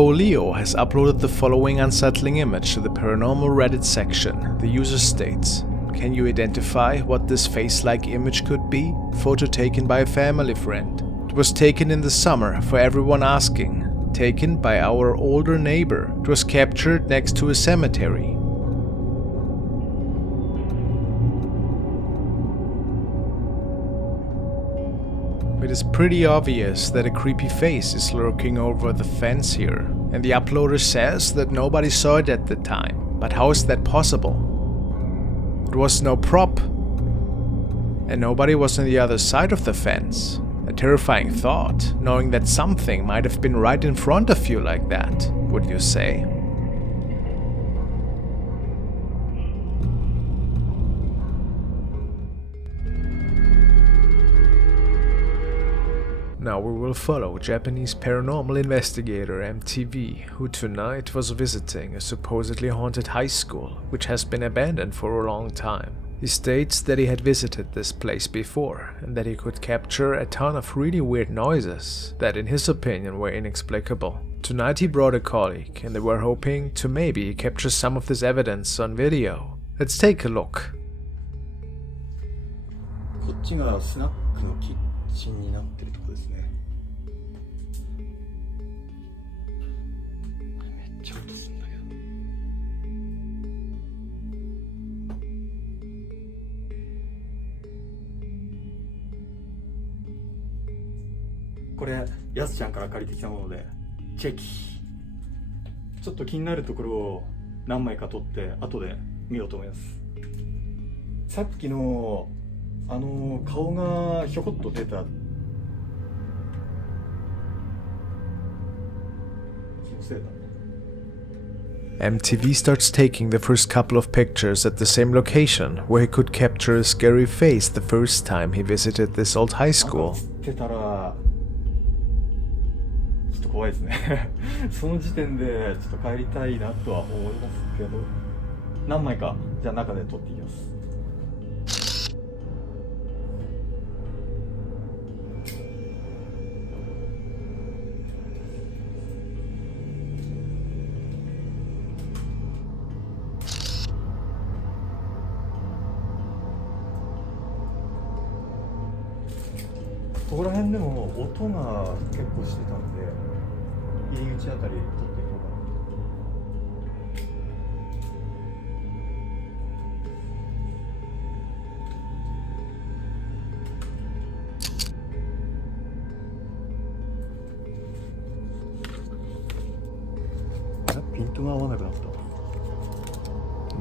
Leo has uploaded the following unsettling image to the paranormal Reddit section. The user states, "Can you identify what this face-like image could be? Photo taken by a family friend. It was taken in the summer for everyone asking. Taken by our older neighbor. It was captured next to a cemetery." It is pretty obvious that a creepy face is lurking over the fence here, and the uploader says that nobody saw it at the time. But how is that possible? It was no prop, and nobody was on the other side of the fence. A terrifying thought, knowing that something might have been right in front of you like that, would you say? Now we will follow Japanese paranormal investigator MTV, who tonight was visiting a supposedly haunted high school, which has been abandoned for a long time. He states that he had visited this place before, and that he could capture a ton of really weird noises that in his opinion were inexplicable. Tonight he brought a colleague, and they were hoping to maybe capture some of this evidence on video. Let's take a look. こっちがスナックのキッチンになってるとこですね。めっちゃ音するんだけど。これやすちゃんから借りてきたものでチェキ。ちょっと気になるところを何枚か撮って後で見ようと思います。さっきの顔がひょこっと出た気のせいだ。MTV starts taking the first couple of pictures at the same location where he could capture a scary face the first time he visited this old high school. 映ってたらちょっと怖いですね。その時点でちょっと帰りたいなとは思いますけど、何枚かじゃあ中で撮っていきます。ここら辺でも音が結構してたんで、入り口あたり撮っていこうかな。あれ、ピントが合わなくなった。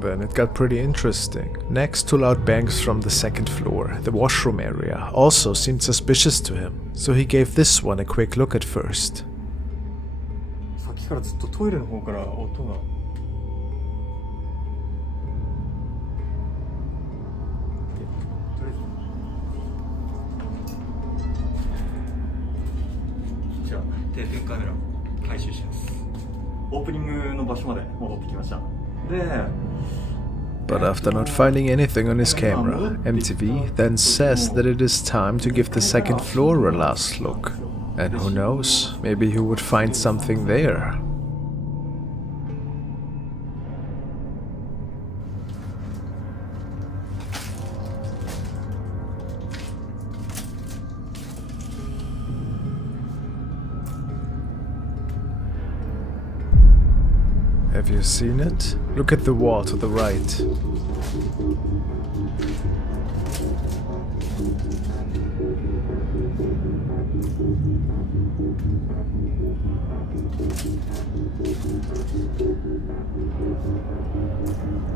Then it got pretty interesting. Next to loud bangs from the second floor, the washroom area also seemed suspicious to him, so he gave this one a quick look at first. さっきからずっとトイレの方から音が。じゃあ定点カメラ回収します。オープニングの場所まで戻ってきました。But after not finding anything on his camera, MTV then says that it is time to give the second floor a last look. And who knows, maybe he would find something there. Have you seen it? Look at the wall to the right.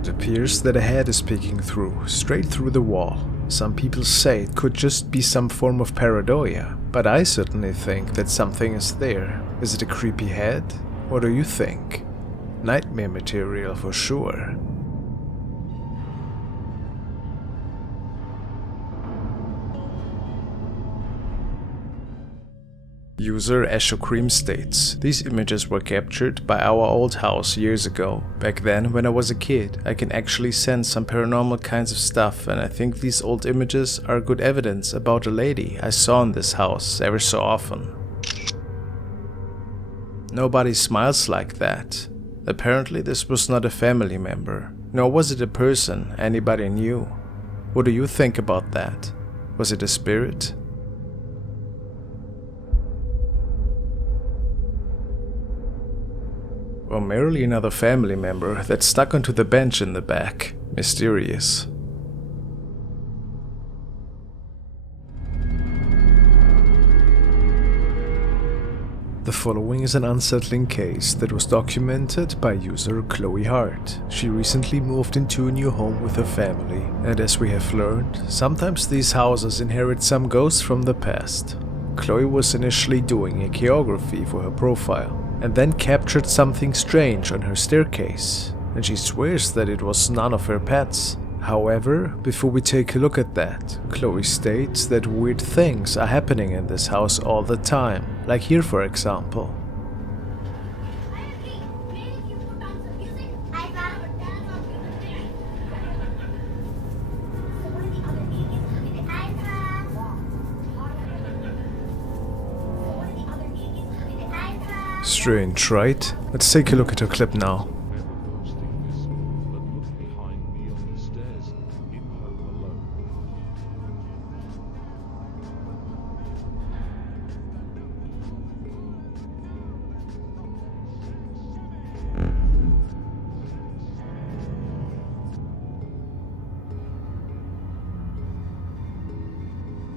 It appears that a head is peeking through, straight through the wall. Some people say it could just be some form of paranoia, but I certainly think that something is there. Is it a creepy head? What do you think? Nightmare material for sure. User Asho Cream states, "These images were captured by our old house years ago. Back then, when I was a kid, I can actually sense some paranormal kinds of stuff, and I think these old images are good evidence about a lady I saw in this house ever so often." Nobody smiles like that. Apparently this was not a family member, nor was it a person anybody knew. What do you think about that? Was it a spirit? Or merely another family member that stuck onto the bench in the back? Mysterious. The following is an unsettling case that was documented by user Chloe Hart. She recently moved into a new home with her family, and as we have learned, sometimes these houses inherit some ghosts from the past. Chloe was initially doing a choreography for her profile, and then captured something strange on her staircase, and she swears that it was none of her pets. However, before we take a look at that, Chloe states that weird things are happening in this house all the time, like here for example. Strange, right? Let's take a look at her clip now.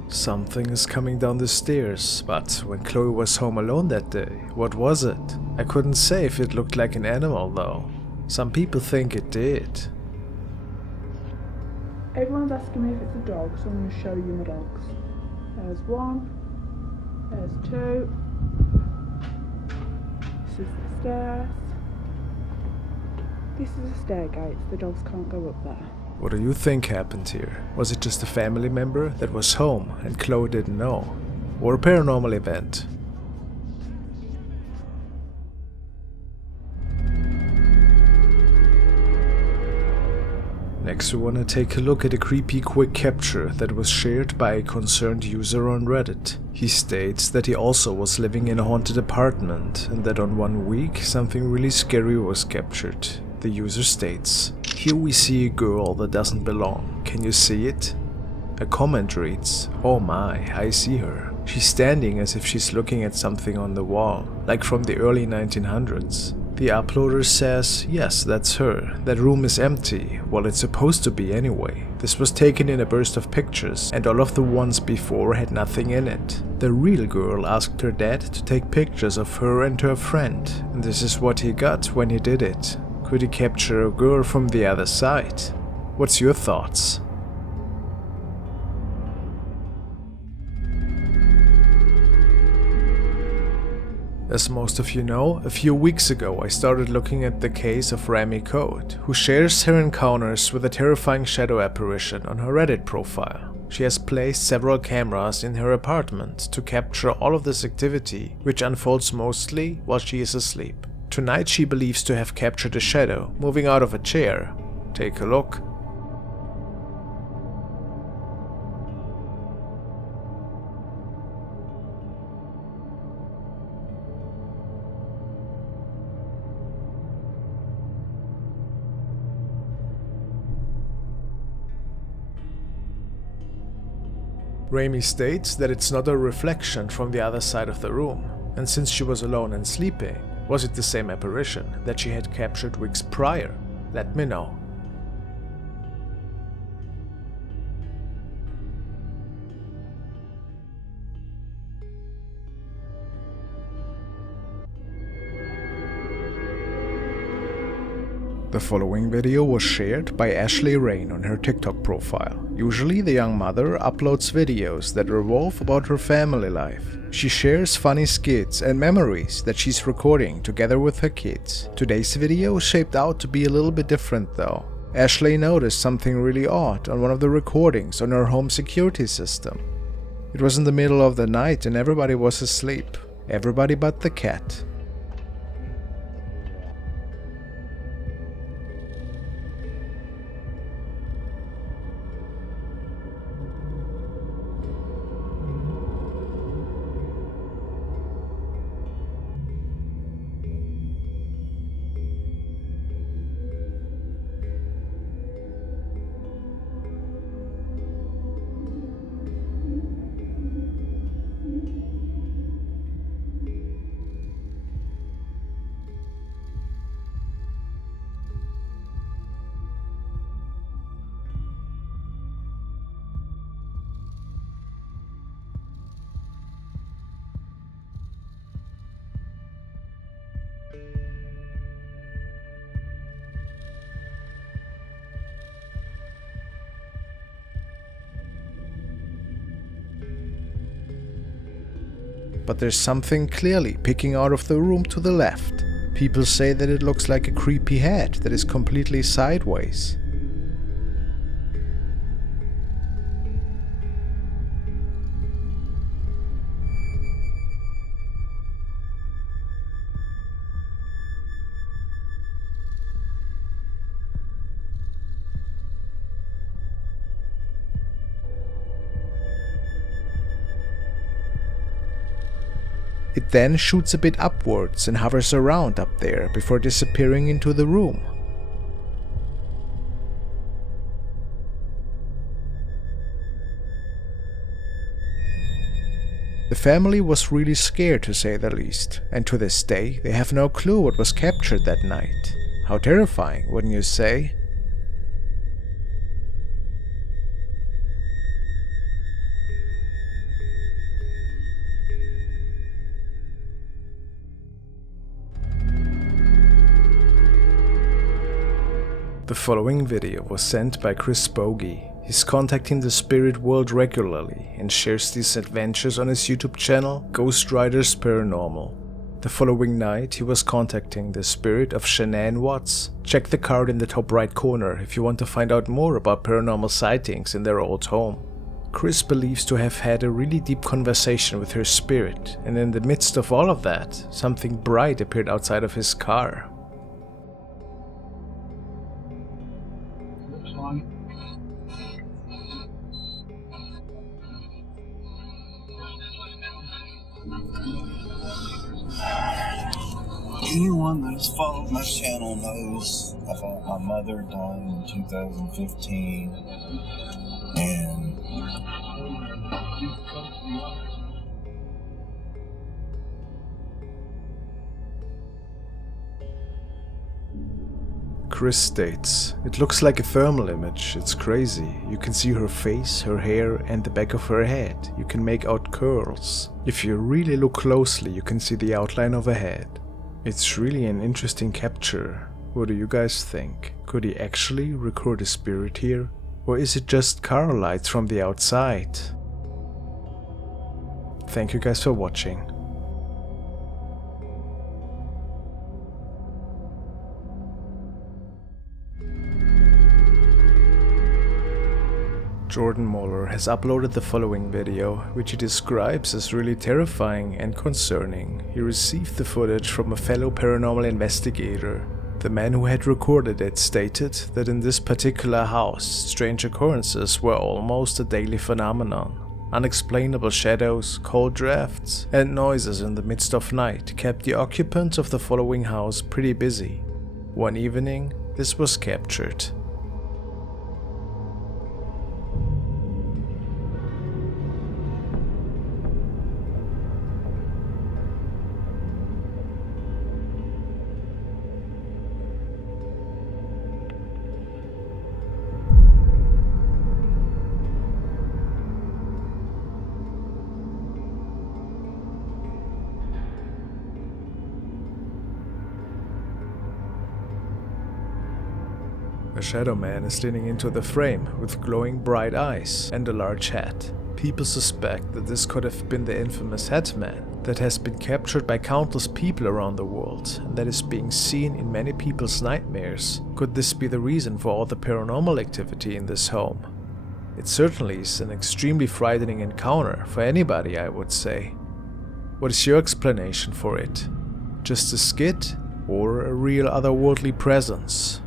Something is coming down the stairs, but when Chloe was home alone that day, what was it? I couldn't say if it looked like an animal though. Some people think it did. Everyone's asking me if it's a dog, so I'm going to show you my dogs. There's one, there's two, this is the stairs, this is the stairgate, the dogs can't go up there. What do you think happened here? Was it just a family member that was home and Chloe didn't know? Or a paranormal event? Next we wanna take a look at a creepy quick capture that was shared by a concerned user on Reddit. He states that he also was living in a haunted apartment and that on one week something really scary was captured. The user states, "Here we see a girl that doesn't belong. Can you see it?" A comment reads, "Oh my, I see her. She's standing as if she's looking at something on the wall, like from the early 1900s. The uploader says, "Yes, that's her. That room is empty. Well, it's supposed to be anyway. This was taken in a burst of pictures, and all of the ones before had nothing in it. The real girl asked her dad to take pictures of her and her friend, and this is what he got when he did it. Could he capture a girl from the other side?" What's your thoughts? As most of you know, a few weeks ago I started looking at the case of Rami Code, who shares her encounters with a terrifying shadow apparition on her Reddit profile. She has placed several cameras in her apartment to capture all of this activity, which unfolds mostly while she is asleep. Tonight she believes to have captured a shadow moving out of a chair. Take a look. Rami states that it's not a reflection from the other side of the room, and since she was alone and sleeping, was it the same apparition that she had captured weeks prior? Let me know. The following video was shared by Ashley Rain on her TikTok profile. Usually the young mother uploads videos that revolve about her family life. She shares funny skits and memories that she's recording together with her kids. Today's video shaped out to be a little bit different though. Ashley noticed something really odd on one of the recordings on her home security system. It was in the middle of the night and everybody was asleep. Everybody but the cat. but there's something clearly peeking out of the room to the left. People say that it looks like a creepy head that is completely sideways. It then shoots a bit upwards and hovers around up there before disappearing into the room. The family was really scared, to say the least, and to this day they have no clue what was captured that night. How terrifying, wouldn't you say? The following video was sent by Chris Bogey. He's contacting the spirit world regularly and shares these adventures on his YouTube channel, Ghost Riders Paranormal. The following night he was contacting the spirit of Shanann Watts. Check the card in the top right corner if you want to find out more about paranormal sightings in their old home. Chris believes to have had a really deep conversation with her spirit, and in the midst of all of that, something bright appeared outside of his car. Anyone that's followed my channel knows about my mother dying in 2015, and Chris states, "It looks like a thermal image, it's crazy. You can see her face, her hair and the back of her head. You can make out curls. If you really look closely you can see the outline of a head. It's really an interesting capture. What do you guys think? Could he actually record a spirit here? Or is it just car lights from the outside?" Thank you guys for watching. Jordan Moller has uploaded the following video, which he describes as really terrifying and concerning. He received the footage from a fellow paranormal investigator. The man who had recorded it stated that in this particular house, strange occurrences were almost a daily phenomenon. Unexplainable shadows, cold drafts, and noises in the midst of night kept the occupants of the following house pretty busy. One evening, this was captured. A shadow man is leaning into the frame with glowing bright eyes and a large hat. People suspect that this could have been the infamous Hatman that has been captured by countless people around the world and that is being seen in many people's nightmares. Could this be the reason for all the paranormal activity in this home? It certainly is an extremely frightening encounter for anybody, I would say. What is your explanation for it? Just a skit or a real otherworldly presence?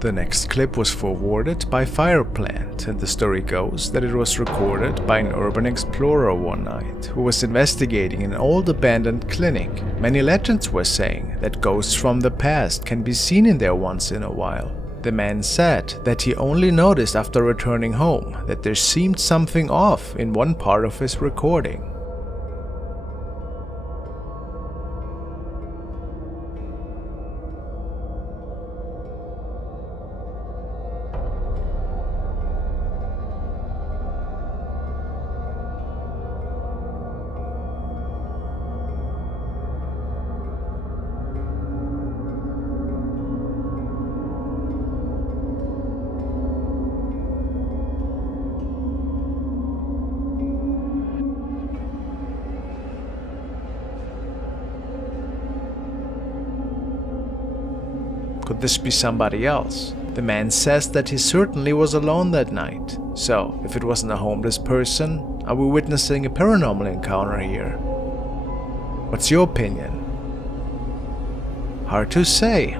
The next clip was forwarded by Fireplant, and the story goes that it was recorded by an urban explorer one night who was investigating an old abandoned clinic. Many legends were saying that ghosts from the past can be seen in there once in a while. The man said that he only noticed after returning home that there seemed something off in one part of his recording. Could this be somebody else? The man says that he certainly was alone that night. So, if it wasn't a homeless person, are we witnessing a paranormal encounter here? What's your opinion? Hard to say.